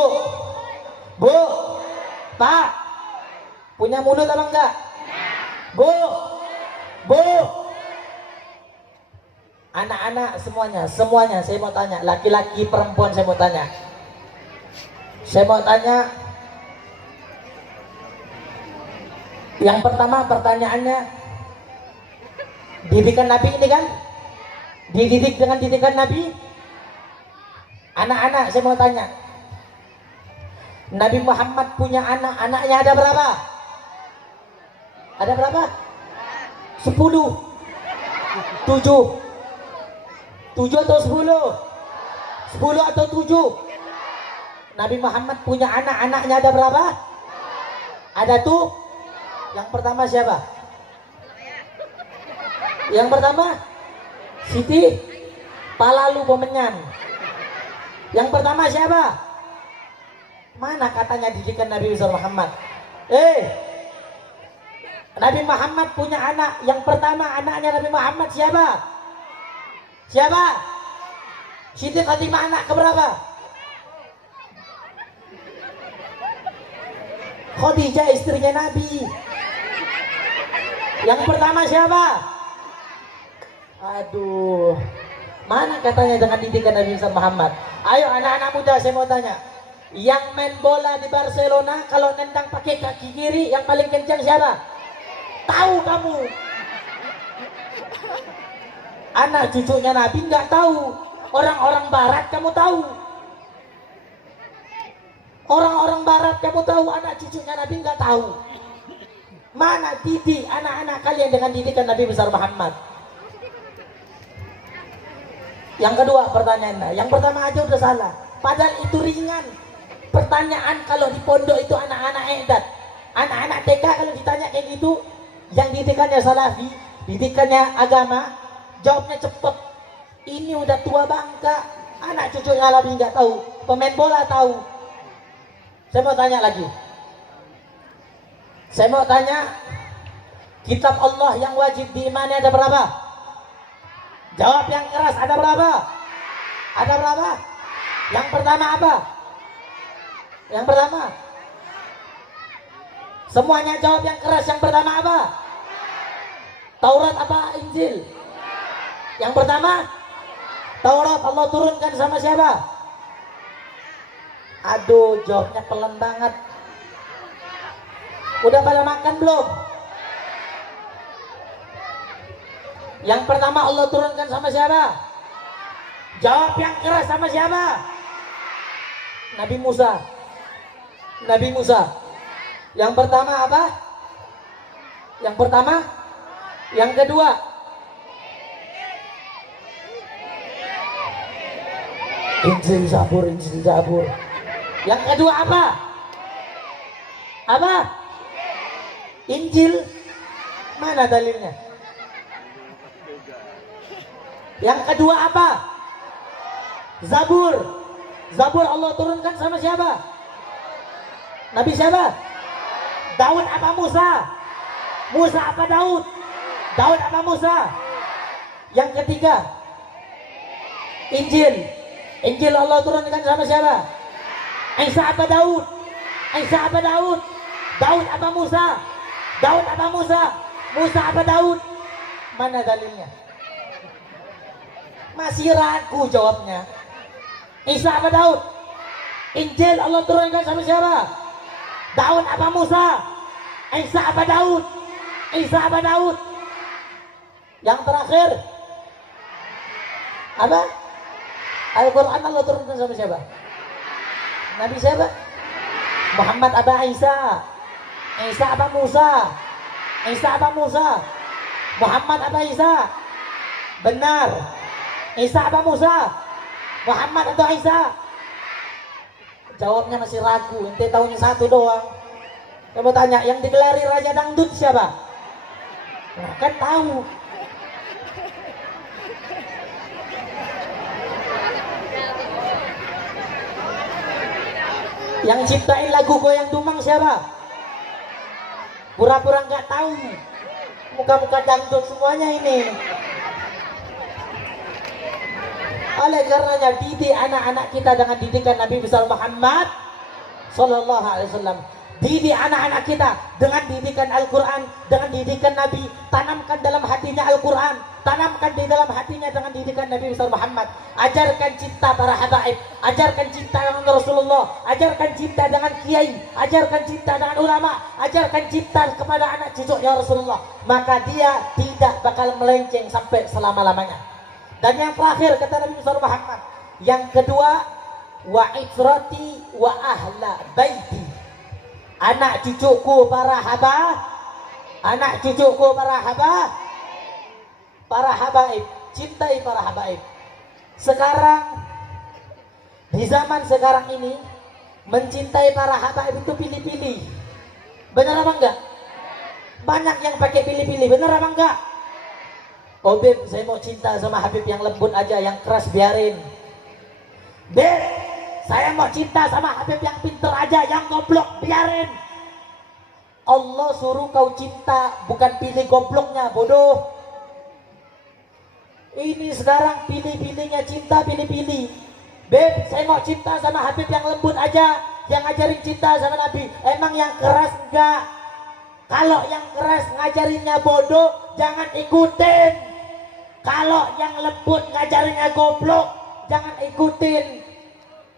Pak, punya mulut apa enggak? Bu. Anak-anak semuanya saya mau tanya, laki-laki perempuan saya mau tanya. Yang pertama pertanyaannya, didikan Nabi ini kan? Dididik dengan didikan Nabi? Anak-anak saya mau tanya. Nabi Muhammad punya anak, anaknya ada berapa? Ada berapa? 10, 7 atau 10? 10 atau 7? Nabi Muhammad punya anak, anaknya ada berapa? Ada tuh. Yang pertama siapa? Yang pertama Siti Palalu Bomenyan. Yang pertama siapa? Mana katanya didikan Nabi Muhammad? Nabi Muhammad punya anak. Yang pertama anaknya Nabi Muhammad siapa? Siti Fatimah anak keberapa? Khadijah istrinya Nabi. Yang pertama siapa? Aduh, mana katanya dengan didikan Nabi Muhammad? Ayo anak-anak muda saya mau tanya. Yang main bola di Barcelona kalau nendang pakai kaki kiri yang paling kencang siapa? Tahu kamu? Anak cucunya Nabi nggak tahu. Orang-orang Barat kamu tahu. Orang-orang Barat kamu tahu, anak cucunya Nabi nggak tahu. Mana didik anak-anak kalian dengan didikan Nabi besar Muhammad? Yang kedua pertanyaannya, yang pertama aja udah salah. Padahal itu ringan. Pertanyaan kalau di pondok itu anak-anak edat, anak-anak TK kalau ditanya kayak gitu, yang didikannya salafi, didikannya agama, jawabnya cepet. Ini udah tua bangka, anak cucunya lebih nggak tahu, pemain bola tahu. Saya mau tanya lagi. Saya mau tanya, kitab Allah yang wajib diimani ada berapa? Jawab yang keras, ada berapa? Ada berapa? Yang pertama apa? Yang pertama? Semuanya jawab yang keras. Yang pertama apa? Taurat apa Injil? Yang pertama? Taurat. Allah turunkan sama siapa? Aduh, jawabnya pelan banget. Udah pada makan belum? Yang pertama Allah turunkan sama siapa? Jawab yang keras, sama siapa? Nabi Musa. Nabi Musa. Yang pertama apa? Yang pertama? Yang kedua? Injil Zabur, Injil Zabur. Yang kedua apa? Apa? Injil. Mana dalilnya? Yang kedua apa? Zabur. Zabur Allah turunkan sama siapa? Nabi siapa? Daud apa Musa? Musa apa Daud? Daud apa Musa? Yang ketiga, Injil. Injil Allah turunkan sama siapa? Isa apa Daud? Isa apa Daud? Daud apa Musa? Daud apa Musa? Musa apa Daud? Mana dalilnya? Masih ragu jawabnya. Isa apa Daud? Injil Allah turunkan sama siapa? Daud apa Musa? Isa apa Daud? Isa apa Daud? Yang terakhir apa? Al-Quran Allah turunkan sama siapa? Nabi siapa? Muhammad apa Isa? Isa apa Musa? Isa apa Musa? Muhammad apa Isa? Benar. Isa apa Musa? Muhammad atau Isa? Jawabnya masih ragu. Ente tahunya satu doang. Saya mau tanya, yang digelari Raja Dangdut siapa? Nah, kan tahu. Yang ciptain lagu Goyang Dumang siapa? Pura-pura nggak tahu. Muka-muka dangdut semuanya ini. Oleh karenanya didik anak-anak kita dengan didikan Nabi besar Muhammad Sallallahu Alaihi Wasallam. Didik anak-anak kita dengan didikan Al-Quran, dengan didikan Nabi. Tanamkan dalam hatinya Al-Quran, tanamkan di dalam hatinya dengan didikan Nabi besar Muhammad. Ajarkan cinta para habaib, ajarkan cinta dengan Rasulullah, ajarkan cinta dengan kiai, ajarkan cinta dengan ulama, ajarkan cinta kepada anak cucunya Rasulullah. Maka dia tidak bakal melenceng sampai selama-lamanya. Dan yang terakhir kata Nabi besar Muhammad, yang kedua, wa itrati wa ahla baiti. Anak cucuku para haba, anak cucuku para haba, para habaib, cintai para habaib. Sekarang di zaman sekarang ini mencintai para habaib itu pilih-pilih. Benar apa enggak? Banyak yang pakai pilih-pilih. Benar apa enggak? Oh Beb, saya mau cinta sama Habib yang lembut aja, yang keras biarin. Beb, saya mau cinta sama Habib yang pintar aja, yang goblok biarin. Allah suruh kau cinta, bukan pilih gobloknya, bodoh. Ini sekarang pilih-pilihnya cinta, pilih-pilih. Beb, saya mau cinta sama Habib yang lembut aja, yang ngajarin cinta sama Nabi. Emang yang keras enggak? Kalau yang keras ngajarinnya bodoh, jangan ikutin. Kalau yang lembut ngajarinnya goblok, jangan ikutin.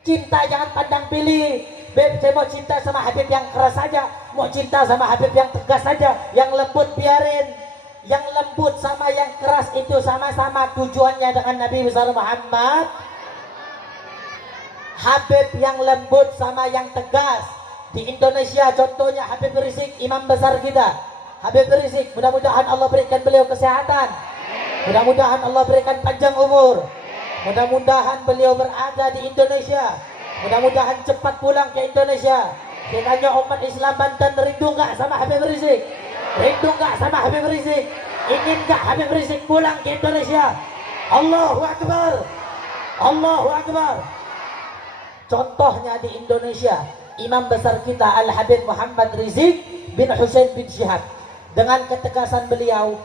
Cinta jangan pandang pilih. Beb, saya mau cinta sama Habib yang keras saja, mau cinta sama Habib yang tegas saja, yang lembut biarin. Yang lembut sama yang keras itu sama-sama tujuannya dengan Nabi besar Muhammad. Habib yang lembut sama yang tegas. Di Indonesia contohnya Habib Rizik, imam besar kita. Habib Rizik, mudah-mudahan Allah berikan beliau kesehatan. Mudah-mudahan Allah berikan panjang umur. Mudah-mudahan beliau berada di Indonesia. Mudah-mudahan cepat pulang ke Indonesia. Kiranya umat Islam Banten rindu nggak sama Habib Rizik? Rindu nggak sama Habib Rizik? Ingin nggak Habib Rizik pulang ke Indonesia? Allahu Akbar. Allahu Akbar. Contohnya di Indonesia, Imam besar kita Al-Habib Muhammad Rizik bin Husain bin Syihab. Dengan ketegasan beliau,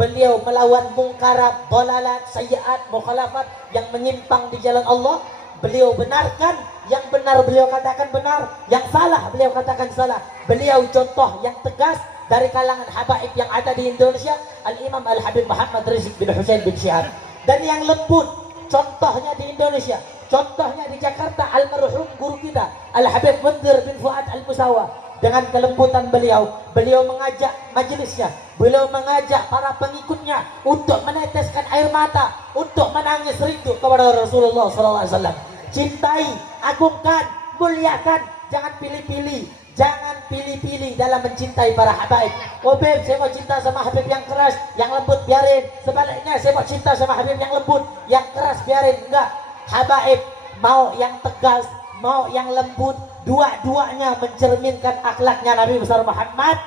beliau melawan mungkarat, dalalat, sayyiat, mukhalafat yang menyimpang di jalan Allah. Beliau benarkan yang benar, beliau katakan benar, yang salah beliau katakan salah. Beliau contoh yang tegas dari kalangan habaib yang ada di Indonesia, Al-Imam Al-Habib Muhammad Rizik bin Husain bin Syihab. Dan yang lembut contohnya di Indonesia, contohnya di Jakarta, almarhum guru kita Al-Habib Munzir bin Fuad Al-Musawa. Dengan kelembutan beliau mengajak majelisnya, beliau mengajak para pengikutnya untuk meneteskan air mata, untuk menangis rindu kepada Rasulullah SAW. Cintai, agungkan, muliakan, jangan pilih-pilih. Jangan pilih-pilih dalam mencintai para habaib. Oh Beb, saya mau cinta sama Habib yang keras, yang lembut, biarin. Sebaliknya, saya mau cinta sama Habib yang lembut, yang keras, biarin. Enggak. Habaib mau yang tegas, mau yang lembut, dua-duanya mencerminkan akhlaknya Nabi besar Muhammad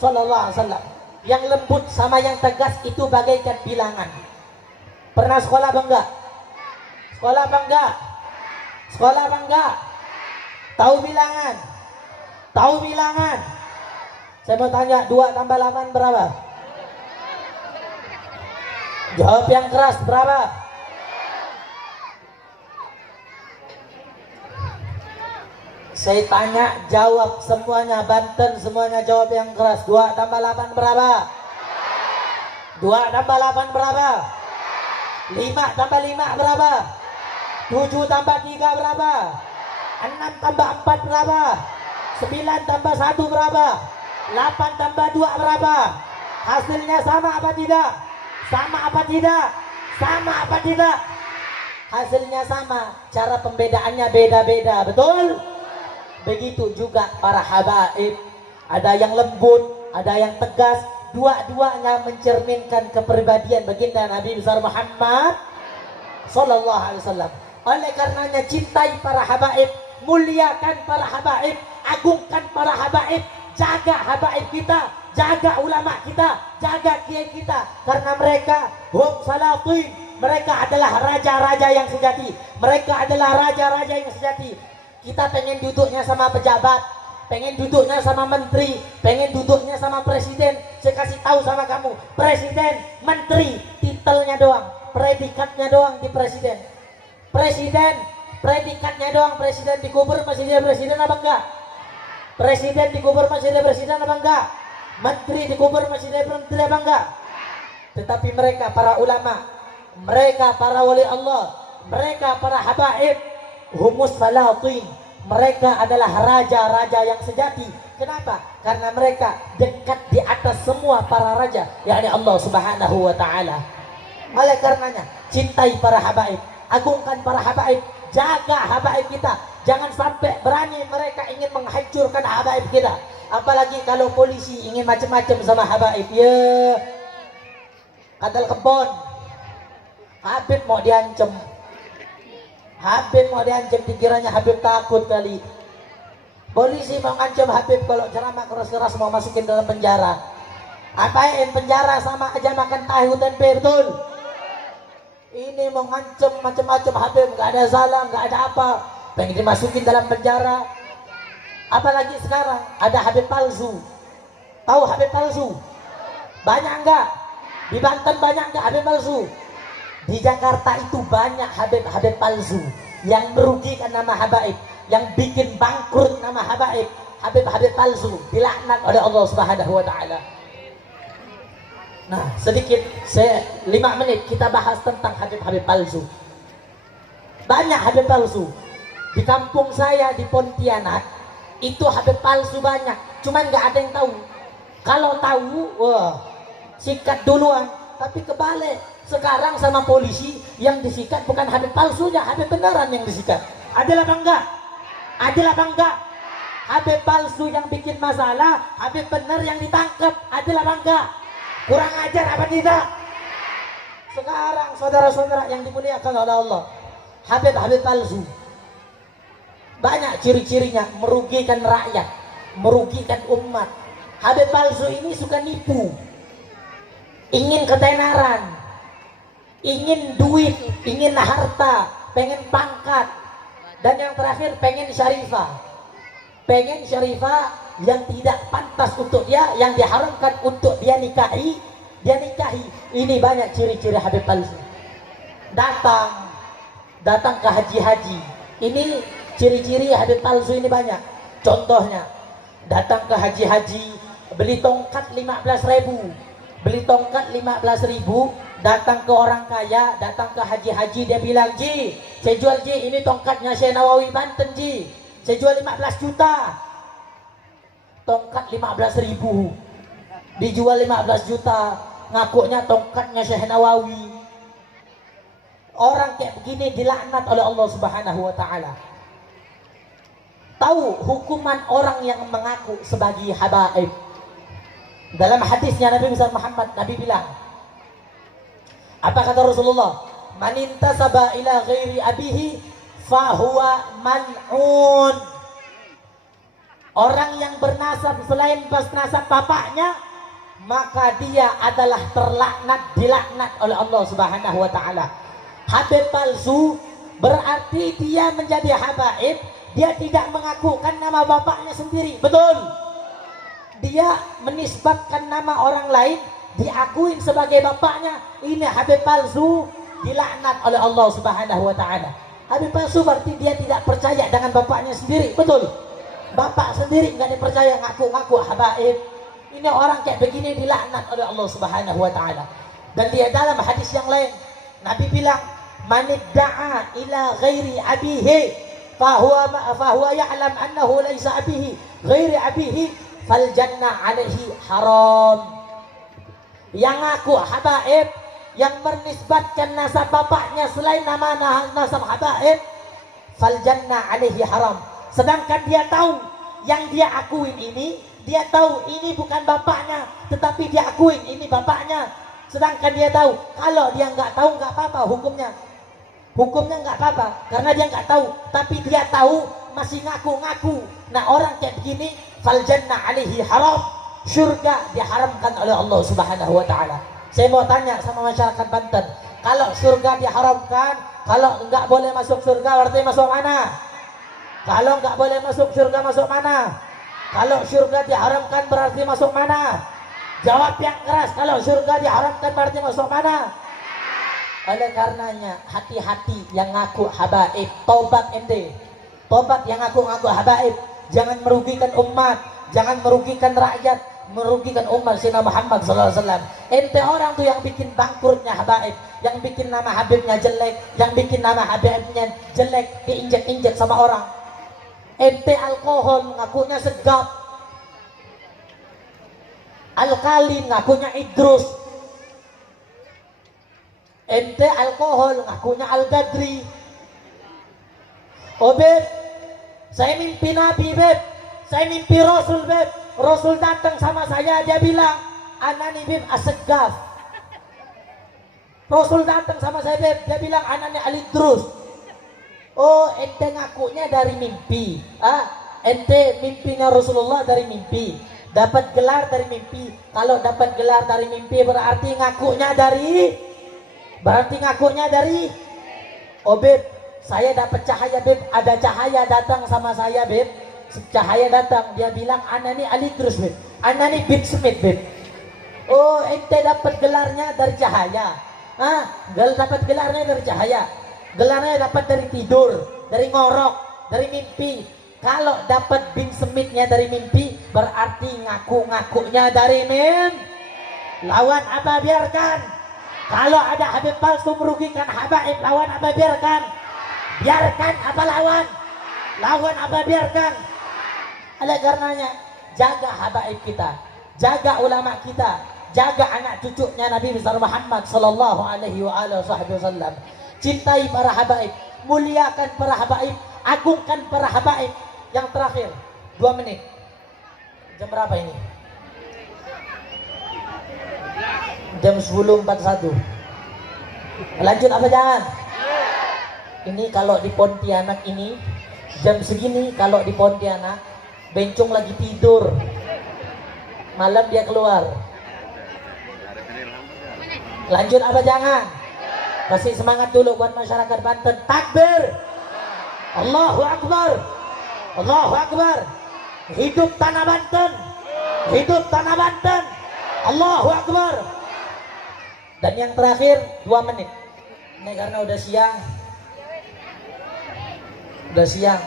sallallahu alaihi wasallam. Yang lembut sama yang tegas itu bagaikan bilangan. Pernah sekolah apa enggak? Sekolah apa enggak? Sekolah apa enggak? Tahu bilangan? Tahu bilangan? Saya mau tanya, 2 tambah 8 berapa? Jawab yang keras, berapa? Saya tanya, jawab semuanya. Banten semuanya jawab yang keras. 2 tambah 8 berapa? 2 tambah 8 berapa? 5 tambah 5 berapa? 7 tambah 3 berapa? 6 tambah 4 berapa? 9 tambah 1 berapa? 8 tambah 2 berapa? Hasilnya sama apa tidak? Sama apa tidak? Sama apa tidak? Hasilnya sama, cara pembedaannya beda-beda, betul? Begitu juga para habaib, ada yang lembut, ada yang tegas, dua-duanya mencerminkan kepribadian baginda Nabi besar Muhammad sallallahu alaihi wasallam. Oleh karenanya cintai para habaib, muliakan para habaib, agungkan para habaib, jaga habaib kita, jaga ulama kita, jaga kiai kita, karena mereka hum salatin, mereka adalah raja-raja yang sejati, mereka adalah raja-raja yang sejati. Kita pengen duduknya sama pejabat, pengen duduknya sama menteri, pengen duduknya sama presiden. Saya kasih tahu sama kamu, presiden, menteri, titelnya doang, predikatnya doang di presiden. Presiden, predikatnya doang, presiden dikubur masih dia presiden apa enggak? Presiden dikubur masih dia presiden apa enggak? Menteri dikubur masih dia menteri apa enggak? Tetapi mereka para ulama, mereka para wali Allah, mereka para habaib, humus salatin, mereka adalah raja-raja yang sejati. Kenapa? Karena mereka dekat di atas semua para raja, yakni Allah Subhanahu wa taala. Oleh karenanya, cintai para habaib, agungkan para habaib, jaga habaib kita. Jangan sampai berani mereka ingin menghancurkan habaib kita. Apalagi kalau polisi ingin macam-macam sama habaib. Ya, kadal kebon, Habib mau diancam. Habib mau diancam, dikiranya Habib takut kali. Polisi mau ngancam Habib kalau ceramah keras-keras mau masukin dalam penjara. Apain penjara sama aja makan tahu tempe, betul? Ini mau ngancam macam-macam Habib, nggak ada salah, nggak ada apa, pengen dimasukin dalam penjara. Apalagi sekarang ada Habib palsu. Tahu Habib palsu? Banyak enggak? Di Banten banyak enggak Habib palsu? Di Jakarta itu banyak Habib-Habib palsu yang merugikan nama habaib, yang bikin bangkrut nama habaib. Habib-Habib palsu dilaknat oleh Allah Subhanahu wa taala. Nah, sedikit 5 menit kita bahas tentang Habib-Habib palsu. Banyak Habib palsu. Di kampung saya di Pontianak itu Habib palsu banyak, cuman nggak ada yang tahu. Kalau tahu, wah, sikat duluan. Tapi kebalik, sekarang sama polisi yang disikat bukan Habib palsunya, Habib beneran yang disikat. Adil apa enggak? Adil apa enggak? Habib palsu yang bikin masalah, Habib benar yang ditangkap. Adil apa enggak? Kurang ajar apa tidak? Sekarang saudara-saudara yang dimuliakan oleh Allah, Habib palsu banyak ciri-cirinya, merugikan rakyat, merugikan umat. Habib palsu ini suka nipu, ingin ketenaran, ingin duit, ingin harta, pengen pangkat, dan yang terakhir pengen syarifah. Pengen syarifah yang tidak pantas untuk dia, yang diharamkan untuk dia nikahi. Ini banyak ciri-ciri Habib palsu. Datang ke haji-haji. Ini ciri-ciri Habib palsu ini banyak. Contohnya, datang ke haji-haji, beli tongkat 15.000. Beli tongkat 15.000, datang ke orang kaya, datang ke haji-haji, dia bilang, "Ji, saya jual Ji, ini tongkatnya Syekh Nawawi Banten Ji. Saya jual 15 juta." Tongkat 15.000 dijual 15 juta, ngakunya tongkatnya Syekh Nawawi. Orang kayak begini dilaknat oleh Allah Subhanahu wa taala. Tahu hukuman orang yang mengaku sebagai habaib? Dalam hadisnya Nabi Muhammad, Nabi bilang, apa kata Rasulullah? "Man intasaba ila ghairi abihi fahuwa mal'un." Orang yang bernasab selain nasab bapaknya, maka dia adalah terlaknat, dilaknat oleh Allah Subhanahu wa taala. Habib palsu berarti dia menjadi habaib, dia tidak mengakukan nama bapaknya sendiri. Betul? Dia menisbatkan nama orang lain, diakuin sebagai bapaknya. Ini Habib palsu, dilaknat oleh Allah Subhanahu wa taala. Habib palsu berarti dia tidak percaya dengan bapaknya sendiri. Betul? Bapak sendiri nggak dipercaya, ngaku-ngaku habaib. Ini orang kayak begini dilaknat oleh Allah Subhanahu wa taala. Dan dia dalam hadis yang lain, Nabi bilang, "Man idda'a ila ghairi abihi fahuwa ya'lam annahu laisa abihi ghairi abihi fal jannah alaihi haram." Yang ngaku habaib, yang menisbatkan nasab bapaknya selain nama nasab habaib, fal jannah alaihi haram. Sedangkan dia tahu yang dia akuin ini, dia tahu ini bukan bapaknya, tetapi dia akuin ini bapaknya. Sedangkan dia tahu, kalau dia nggak tahu nggak apa-apa hukumnya. Hukumnya nggak apa-apa, karena dia nggak tahu. Tapi dia tahu, masih ngaku-ngaku. Nah orang kayak begini, fal jannah alaihi haram. Surga diharamkan oleh Allah Subhanahu wa taala. Saya mau tanya sama masyarakat Banten, kalau surga diharamkan, kalau nggak boleh masuk surga, berarti masuk mana? Kalau nggak boleh masuk surga, masuk mana? Kalau surga diharamkan, berarti masuk mana? Jawab yang keras. Kalau surga diharamkan, berarti masuk mana? Oleh karenanya, hati-hati yang ngaku habaib. Tobat ente. Tobat yang ngaku-ngaku habaib. Jangan merugikan umat, jangan merugikan rakyat, merugikan umat Sayyidina Muhammad SAW. Ente orang tuh yang bikin bangkrutnya habaib, yang bikin nama Habibnya jelek, yang bikin nama Habibnya jelek, diinjek-injek sama orang. Ente alkohol ngakunya segap, alkalin ngakunya idrus. Ente alkohol ngakunya al-gadri. Oh beb, saya mimpi Nabi beb, saya mimpi Rasul beb. Rasul datang sama saya, dia bilang, "Anani beb asegaf." Rasul datang sama saya beb, dia bilang, "Anani al-idrus." Oh, ente ngakunya dari mimpi. Ente mimpinya Rasulullah dari mimpi. Dapat gelar dari mimpi. Kalau dapat gelar dari mimpi berarti ngakunya dari Oh beb, saya dapat cahaya beb, ada cahaya datang sama saya beb. Cahaya datang, dia bilang, "Anani alidrus beb, anani bib smith beb." Oh, ente dapat gelarnya dari cahaya. Dapat gelarnya dari cahaya. Gelarnya dapat dari tidur, dari ngorok, dari mimpi. Kalau dapat bin semitnya dari mimpi, berarti ngaku-ngakunya dari lawan apa biarkan. Kalau ada habib palsu merugikan habaib, lawan apa biarkan. Biarkan apa lawan. Lawan apa biarkan. Oleh karenanya, jaga habaib kita, jaga ulama kita, jaga anak cucunya Nabi besar Muhammad sallallahu alaihi wasallam. Cintai para habaib, muliakan para habaib, agungkan para habaib. Yang terakhir, 2 menit. Jam berapa ini? Jam 10.41. Lanjut apa jangan? Ini kalau di Pontianak ini jam segini, kalau di Pontianak bencong lagi tidur, malam dia keluar. Lanjut apa jangan? Kasih semangat dulu buat masyarakat Banten. Takbir, Allahu Akbar, Allahu Akbar. Hidup tanah Banten, hidup tanah Banten, Allahu Akbar. Dan yang terakhir 2 menit. Ini karena udah siang. Udah siang.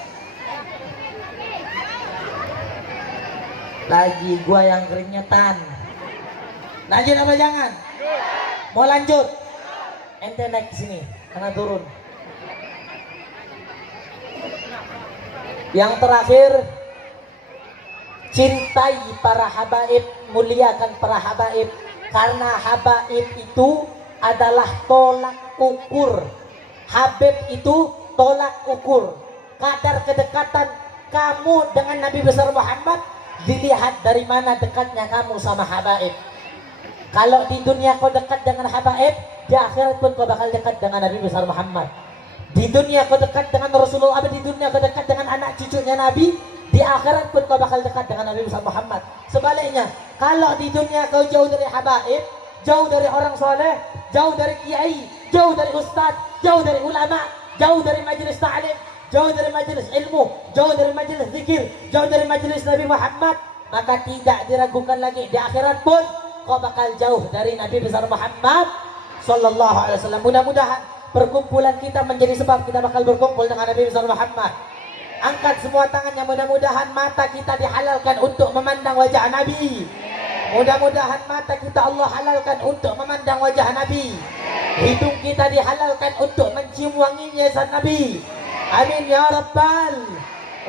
Lagi gua yang keringetan. Lanjut apa jangan? Mau lanjut? Ente naik ke sini, karena turun. Yang terakhir, cintai para habaib, muliakan para habaib, karena habaib itu adalah tolak ukur. Habib itu tolak ukur. Kadar kedekatan kamu dengan Nabi besar Muhammad dilihat dari mana dekatnya kamu sama habaib. Kalau di dunia kau dekat dengan habaib, di akhirat pun kau bakal dekat dengan Nabi besar Muhammad. Di dunia kau dekat dengan Rasulullah, di dunia kau dekat dengan anak cucunya Nabi, di akhirat pun kau bakal dekat dengan Nabi besar Muhammad. Sebaliknya, kalau di dunia kau jauh dari habaib, jauh dari orang soleh, jauh dari kiai, jauh dari ustadz, jauh dari ulama, jauh dari majelis ta'lim, jauh dari majelis ilmu, jauh dari majelis zikir, jauh dari majelis Nabi Muhammad, maka tidak diragukan lagi, di akhirat pun kau bakal jauh dari Nabi besar Muhammad sallallahu alaihi wasallam. Mudah-mudahan perkumpulan kita menjadi sebab kita bakal berkumpul dengan Nabi besar Muhammad. Angkat semua tangannya, mudah-mudahan mata kita dihalalkan untuk memandang wajah Nabi. Mudah-mudahan mata kita Allah halalkan untuk memandang wajah Nabi. Hidung kita dihalalkan untuk mencium wanginya zat Nabi. Amin ya Rabbal.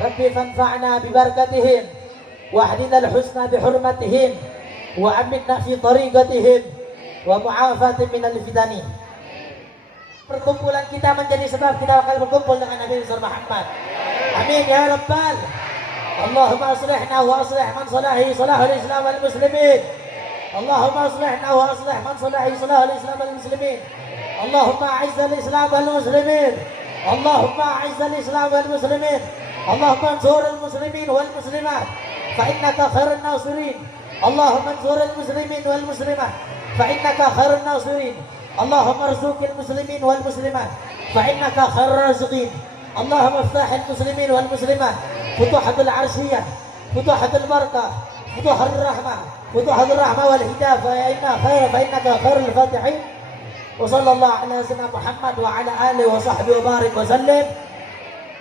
Rabbi fanfa'na bibarakatihim wahdina al-husna bihurmatihim wa aminna fi tariqatihim wa mu'afatin minal fitani. Perkumpulan kita menjadi sebab kita akan berkumpul dengan Nabi besar Muhammad. Amin ya Rabbal. Allahumma aslihna wa aslih man salahi salahul Islam wal muslimin. Allahumma aslihna wa aslih man salahi salahul Islam wal muslimin. Allahumma a'izzal Islam wal muslimin. Allahumma a'izzal Islam wal muslimin. Allahumma ansur al muslimin wal muslimat fa innaka khairun nasirin. Allahumma ansur al muslimin wal muslimat fa innaka khairun nasirin. Allahumma arzuqil muslimin wal muslimat fa innaka khairur raziqin. Allahumma iftah al muslimin wal muslimat futuhatul arsyiyah, futuhatul barakah, futuhatul rahmah, futuhatul rahmah wal hidayah fa innaka khairul fatihin. Wa sallallahu ala sayyidina Muhammad wa ala alihi wa sahbihi wa barik wa sallim.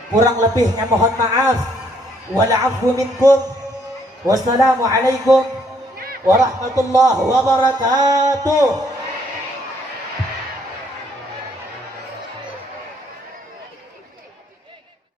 Kurang lebihnya mohon maaf. Wal afwu minkum. Wassalamu alaikum warahmatullahi wabarakatuh.